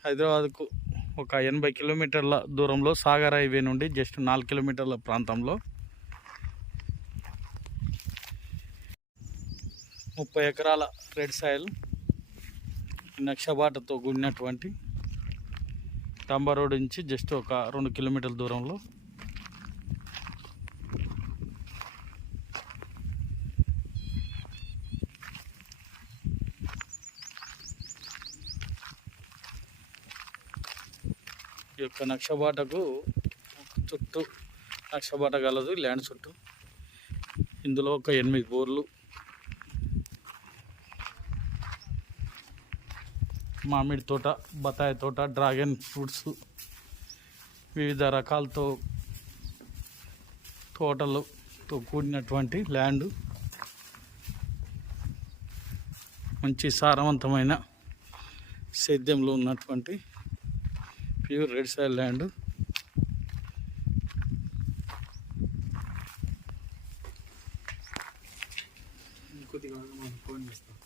హైదరాబాద్కు ఒక ఎనభై కిలోమీటర్ల దూరంలో సాగర్ హైవే నుండి జస్ట్ నాలుగు కిలోమీటర్ల ప్రాంతంలో ముప్పై ఎకరాల రెడ్ సాయిల్ నక్షబాటతో కూడినటువంటి టాంబా నుంచి జస్ట్ ఒక రెండు కిలోమీటర్ల దూరంలో ఈ యొక్క నక్షబాటకు చుట్టూ నక్షబాట కలదు ల్యాండ్ చుట్టూ. ఇందులో ఒక ఎనిమిది బోర్లు. మామిడి తోట బత్తాయి తోట డ్రాగన్ ఫ్రూట్స్ వివిధ రకాలతో తోటలతో కూడినటువంటి ల్యాండ్. మంచి సారవంతమైన సేద్యంలో ఉన్నటువంటి ప్యూర్ రెడ్ సాయిల్ ల్యాండ్. కొద్దిగా ఫోన్ చేస్తాం.